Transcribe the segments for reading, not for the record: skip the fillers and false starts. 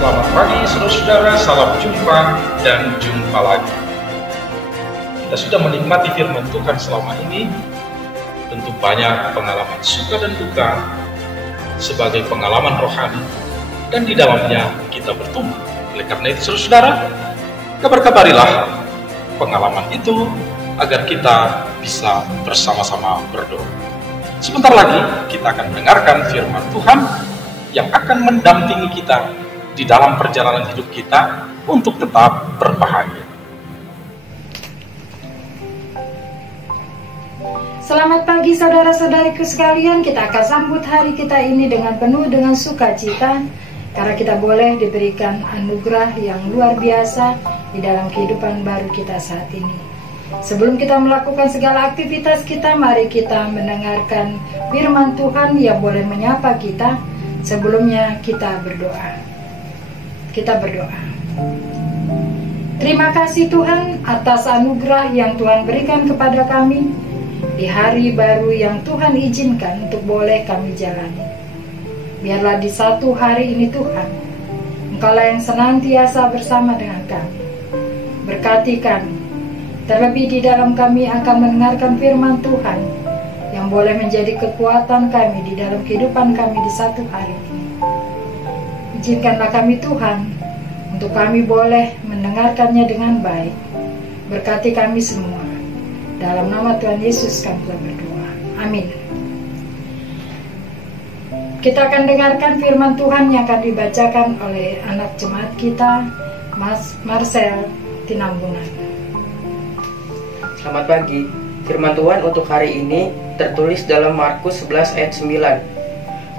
Selamat pagi saudara-saudara, salam jumpa dan jumpa lagi. Kita sudah menikmati firman Tuhan selama ini. Tentu banyak pengalaman suka dan duka sebagai pengalaman rohani, dan di dalamnya kita bertumbuh. Oleh karena itu saudara-saudara, kabar-kabarilah pengalaman itu agar kita bisa bersama-sama berdoa. Sebentar lagi kita akan mendengarkan firman Tuhan yang akan mendampingi kita di dalam perjalanan hidup kita untuk tetap berbahagia. Selamat pagi saudara-saudariku sekalian. Kita akan sambut hari kita ini dengan penuh dengan sukacita, karena kita boleh diberikan anugerah yang luar biasa di dalam kehidupan baru kita saat ini. Sebelum kita melakukan segala aktivitas kita, mari kita mendengarkan firman Tuhan yang boleh menyapa kita. Sebelumnya kita berdoa. Kita berdoa. Terima kasih Tuhan atas anugerah yang Tuhan berikan kepada kami di hari baru yang Tuhan izinkan untuk boleh kami jalani. Biarlah di satu hari ini Tuhan, Engkaulah yang senantiasa bersama dengan kami. Berkati kami. Terlebih di dalam kami akan mendengarkan firman Tuhan yang boleh menjadi kekuatan kami di dalam kehidupan kami di satu hari ini. Izinkanlah kami Tuhan untuk kami boleh mendengarkannya dengan baik. Berkati kami semua. Dalam nama Tuhan Yesus kami telah berdoa. Amin. Kita akan dengarkan firman Tuhan yang akan dibacakan oleh anak jemaat kita, Mas Marcel Tinambunan. Selamat pagi. Firman Tuhan untuk hari ini tertulis dalam Markus 11 ayat 9.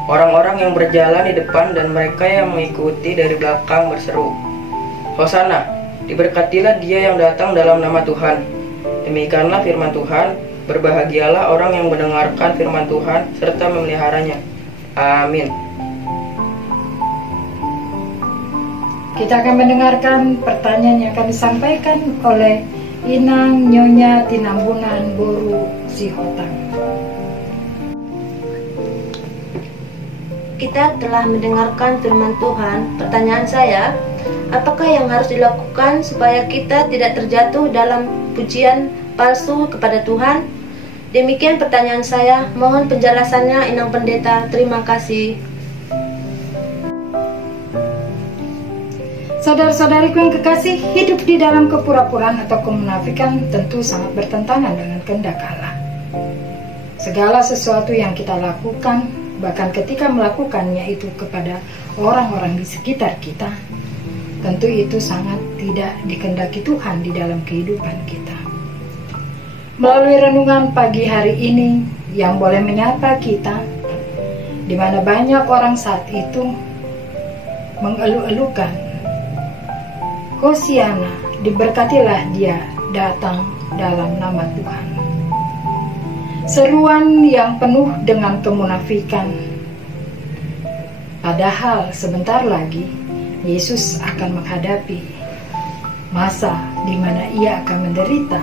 Orang-orang yang berjalan di depan dan mereka yang mengikuti dari belakang berseru, Hosana, diberkatilah dia yang datang dalam nama Tuhan. Demikianlah firman Tuhan. Berbahagialah orang yang mendengarkan firman Tuhan serta memeliharanya. Amin. Kita akan mendengarkan pertanyaan yang akan disampaikan oleh Inang Nyonya Tinambunan Boru Sihotang. Kita telah mendengarkan firman Tuhan. Pertanyaan saya, apakah yang harus dilakukan supaya kita tidak terjatuh dalam pujian palsu kepada Tuhan? Demikian pertanyaan saya. Mohon penjelasannya Inang Pendeta. Terima kasih. Saudara-saudariku yang kekasih, hidup di dalam kepura-puraan atau kemunafikan tentu sangat bertentangan dengan kehendak Allah. Segala sesuatu yang kita lakukan, bahkan ketika melakukannya itu kepada orang-orang di sekitar kita, tentu itu sangat tidak dikehendaki Tuhan di dalam kehidupan kita. Melalui renungan pagi hari ini yang boleh menyapa kita, di mana banyak orang saat itu mengeluh-elukan, Hosiana, diberkatilah dia datang dalam nama Tuhan. Seruan yang penuh dengan kemunafikan. Padahal sebentar lagi Yesus akan menghadapi masa di mana ia akan menderita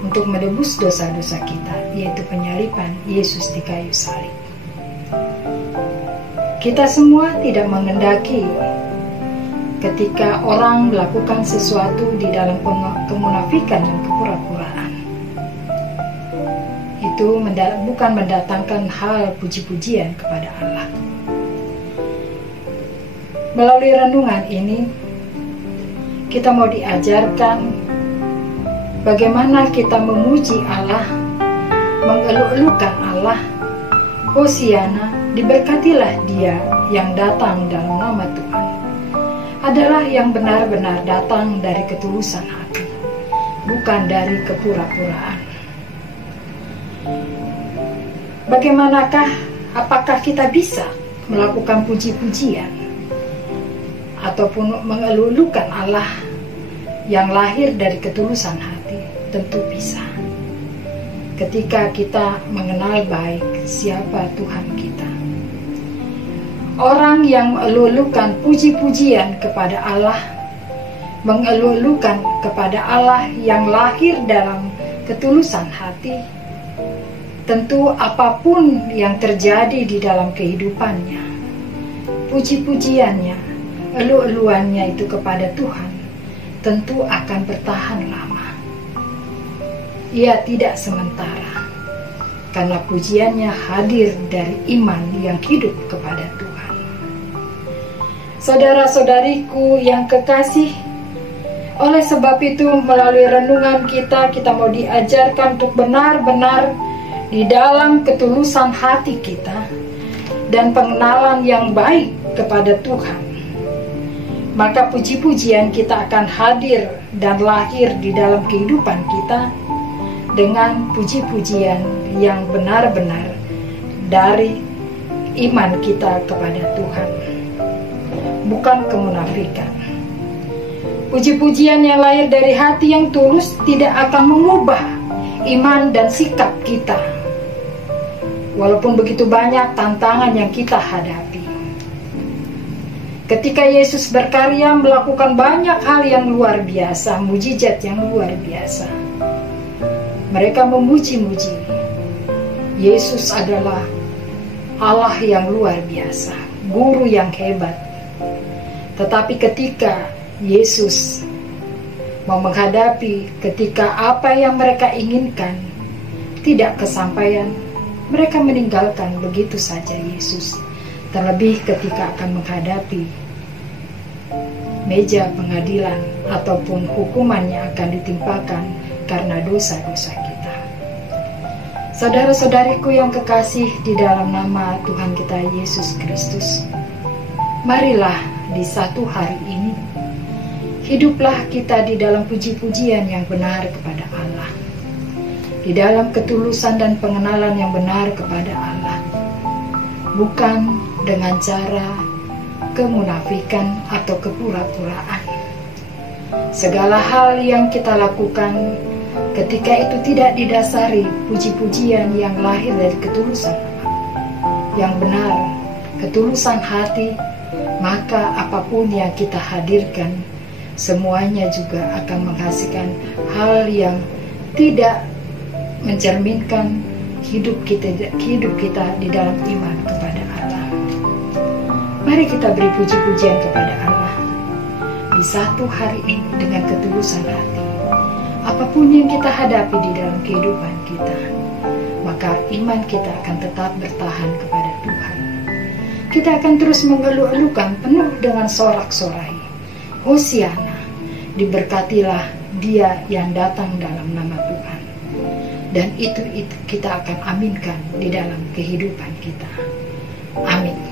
untuk menebus dosa-dosa kita, yaitu penyaliban Yesus di kayu salib. Kita semua tidak mengendaki ketika orang melakukan sesuatu di dalam kemunafikan dan kepura-puraan. Itu bukan mendatangkan hal puji-pujian kepada Allah. Melalui renungan ini, kita mau diajarkan bagaimana kita memuji Allah, mengeluh-elukan Allah. Hosiana, diberkatilah dia yang datang dalam nama Tuhan, adalah yang benar-benar datang dari ketulusan hati, bukan dari kepura-puraan. Bagaimanakah, apakah kita bisa melakukan puji-pujian ataupun mengeluh-elukan Allah yang lahir dari ketulusan hati? Tentu bisa. Ketika kita mengenal baik siapa Tuhan kita. Orang yang mengeluh-elukan puji-pujian kepada Allah, mengeluh-elukan kepada Allah yang lahir dalam ketulusan hati, tentu apapun yang terjadi di dalam kehidupannya, puji-pujiannya elu-eluannya itu kepada Tuhan tentu akan bertahan lama. Ia tidak sementara, karena pujiannya hadir dari iman yang hidup kepada Tuhan. Saudara-saudariku yang kekasih, oleh sebab itu melalui renungan kita mau diajarkan untuk benar-benar di dalam ketulusan hati kita dan pengenalan yang baik kepada Tuhan. Maka puji-pujian kita akan hadir dan lahir di dalam kehidupan kita dengan puji-pujian yang benar-benar dari iman kita kepada Tuhan, bukan kemunafikan. Puji-pujian yang lahir dari hati yang tulus tidak akan mengubah iman dan sikap kita, walaupun begitu banyak tantangan yang kita hadapi. Ketika Yesus berkarya melakukan banyak hal yang luar biasa, mujizat yang luar biasa, mereka memuji-muji. Yesus adalah Allah yang luar biasa, guru yang hebat. Tetapi ketika Yesus mau menghadapi ketika apa yang mereka inginkan tidak kesampaian, mereka meninggalkan begitu saja Yesus. Terlebih ketika akan menghadapi meja pengadilan ataupun hukuman yang akan ditimpakan karena dosa-dosa kita. Saudara-saudariku yang kekasih di dalam nama Tuhan kita Yesus Kristus, marilah di satu hari ini hiduplah kita di dalam puji-pujian yang benar kepada Allah, di dalam ketulusan dan pengenalan yang benar kepada Allah, bukan dengan cara kemunafikan atau kepura-puraan. Segala hal yang kita lakukan ketika itu tidak didasari puji-pujian yang lahir dari ketulusan yang benar, ketulusan hati, maka apapun yang kita hadirkan semuanya juga akan menghasilkan hal yang tidak mencerminkan hidup kita di dalam iman kepada Allah. Mari kita beri puji-pujian kepada Allah di satu hari ini dengan ketulusan hati. Apapun yang kita hadapi di dalam kehidupan kita, maka iman kita akan tetap bertahan kepada Tuhan. Kita akan terus mengeluh-elukan penuh dengan sorak-sorai. Hosiana, diberkatilah dia yang datang dalam nama Tuhan. Dan itu kita akan aminkan di dalam kehidupan kita. Amin.